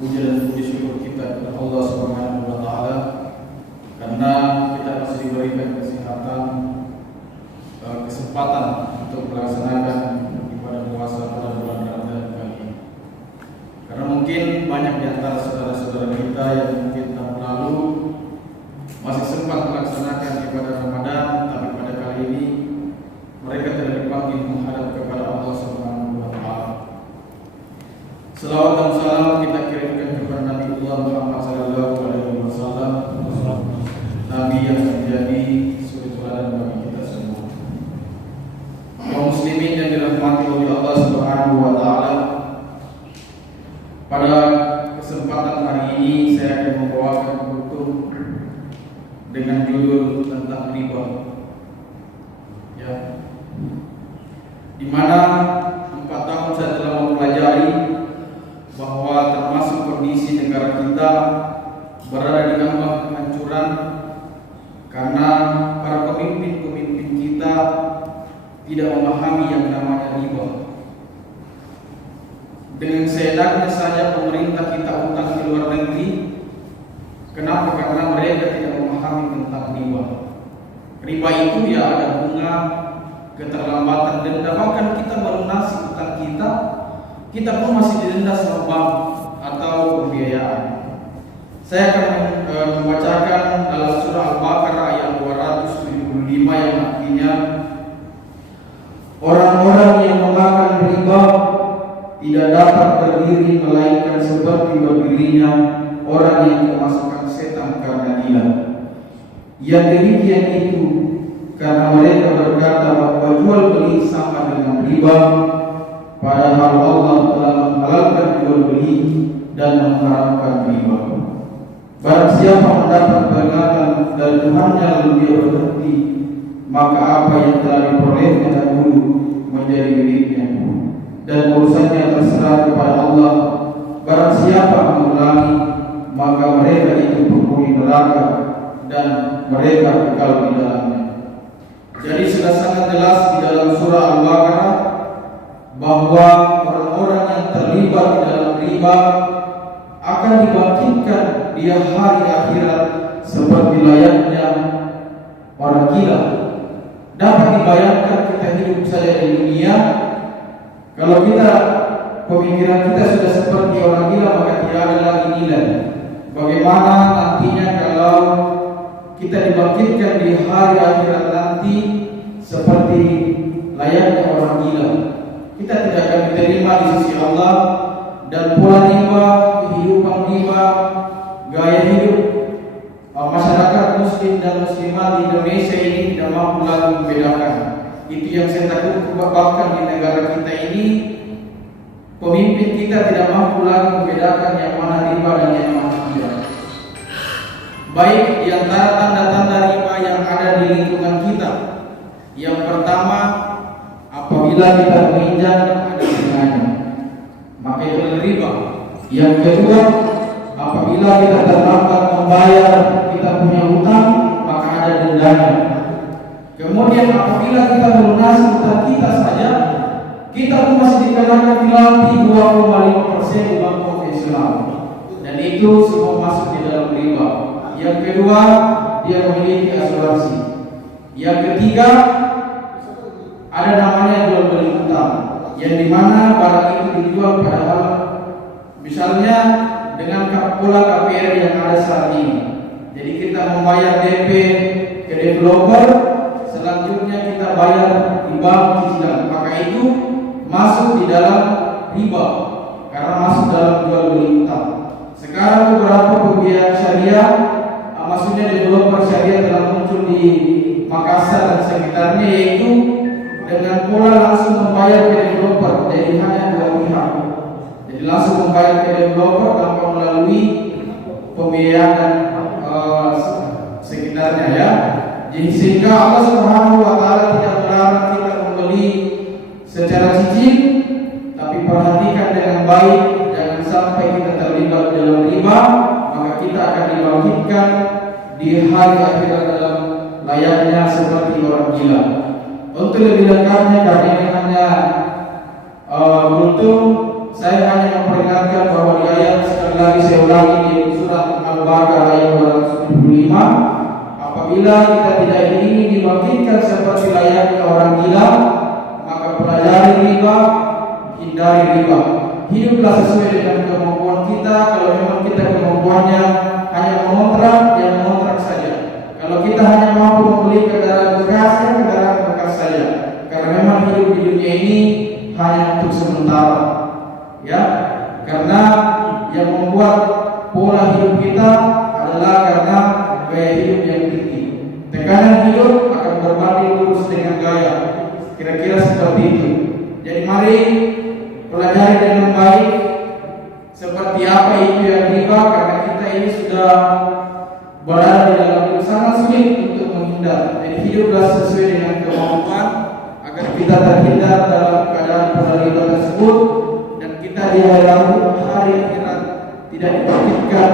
Puja dan puji syukur kita kepada Allah Subhanahu wa taala karena kita masih diberikan kesehatan, kesempatan untuk melaksanakan ibadah puasa pada bulan Ramadan kali ini. Karena mungkin banyak di antara saudara-saudara kita yang mungkin tahun lalu masih sempat melaksanakan ibadah Ramadan, tapi pada kali ini mereka tidak dipanggil menghadap kepada Allah Subhanahu wa taala. Selawat dan salam kita kirimkan kepada Nabi Muhammad sallallahu alaihi wasallam, Nabi yang menjadi suri teladan bagi kita semua. Kaum muslimin yang dirahmati oleh Allah Subhanahu wa taala, pada kesempatan hari ini saya akan membawakan buku dengan judul tentang riba. Ya. Di mana 4 tahun saya telah mempelajari bahwa termasuk kondisi negara kita berada di ambang kehancuran karena para pemimpin-pemimpin kita tidak memahami yang namanya riba. Dengan seenaknya saja pemerintah kita utang di luar negeri. Kenapa? Karena mereka tidak memahami tentang riba. Riba itu ya ada bunga, keterlambatan denda, bahkan kita melunasi utang kita pun masih didenda sama bank atau pembiayaan. Saya akan membacakan dalam surah Al-Baqarah ayat 275 yang artinya, orang-orang yang memakan riba tidak dapat berdiri melainkan seperti berdirinya orang yang kemasukan setan karena gila. Yang demikian itu karena mereka berkata bahwa jual beli sama dengan riba, padahal Allah telah menghalalkan jual beli dan mengharamkan riba. Barang siapa mendapat peringatan dari Tuhannya lalu dia berhenti, maka apa yang telah diperolehnya dahulu menjadi miliknya, dan urusannya terserah kepada Allah. Barang siapa mengulangi, maka mereka itu penghuni neraka dan mereka kekal di dalamnya. Jadi sudah sangat jelas di dalam surah Al-Baqarah bahwa orang-orang yang terlibat di dalam riba akan dibangkitkan di hari akhirat seperti layaknya orang gila. Dapat dibayangkan kita hidup saja di dunia, kalau pemikiran kita sudah seperti orang gila, maka tidak ada lagi nilai. Bagaimana nantinya kalau kita dibangkitkan di hari akhirat nanti seperti layaknya orang gila? Kita tidak akan diterima di sisi Allah, dan pola riba, kehidupan riba, gaya hidup masyarakat muslim dan muslimat di Indonesia ini tidak mampu lagi membedakan. Itu yang saya takut, bahkan di negara kita ini pemimpin kita tidak mampu lagi membedakan yang mana riba dan yang mana tidak. Baik di antara tanda-tanda riba yang ada di lingkungan kita, yang pertama, apabila kita meminjam ada bunganya, maka itu adalah riba. Yang kedua, apabila kita terlambat membayar kita punya utang, maka ada dendanya. Kemudian apabila kita melunasi utang kita saja, kita pun masih dikenakan penalti 2,5% di Bank Islam, dan itu semua masuk di dalam riba. Yang kedua, dia memiliki asuransi. Yang ketiga, ada namanya jual beli utang, yang dimana barang itu dijual padahal misalnya dengan pola KPR yang ada saat ini. Jadi kita membayar DP ke developer, selanjutnya kita bayar di bank cicilan, maka itu masuk di dalam riba karena masuk dalam jual beli utang. Sekarang beberapa pembiayaan syariah, maksudnya developer syariah telah muncul di Makassar dan sekitarnya, yaitu dengan pola langsung membayar ke developer. Jadi hanya dua pihak. Jadi langsung membayar ke developer tanpa melalui pembiayaan sekitarnya, ya. Jadi sehingga Allah Subhanahu wa taala tidak melarang kita membeli secara cicil, tapi perhatikan dengan baik, jangan sampai kita terlibat dalam riba, maka kita akan dibangkitkan di hari akhirat dalam layaknya seperti orang gila. Untuk lebih lengkapnya, karena ini hanya beruntung, saya hanya memperingatkan bahwa di ayat sekali lagi saya ulangi di surat Al-Baqarah ayat 275, apabila kita tidak ingin dibangkitkan seperti layaknya orang gila, maka pelajari riba, hindari riba. Hiduplah sesuai dengan kemampuan kita. Kalau memang kita kemampuannya hanya mengontrak, ya mengontrak saja. Kalau kita hanya mampu membeli kendaraan bekas, ya kendaraan bekas saja. Karena memang hidup di dunia ini hanya untuk sementara, ya. Karena yang membuat pola hidup kita adalah karena gaya hidup yang tinggi. Tekanan hidup akan berbanding lurus dengan gaya. Kira-kira seperti itu. Jadi mari pelajari dengan baik seperti apa itu yang riba, karena kita ini sudah berada di dalam itu sangat sulit untuk menghindar. Jadi hiduplah sesuai dengan kemampuan agar kita terhindar dalam keadaan pola riba tersebut, dan kita di hari akhirat tidak dibangkitkan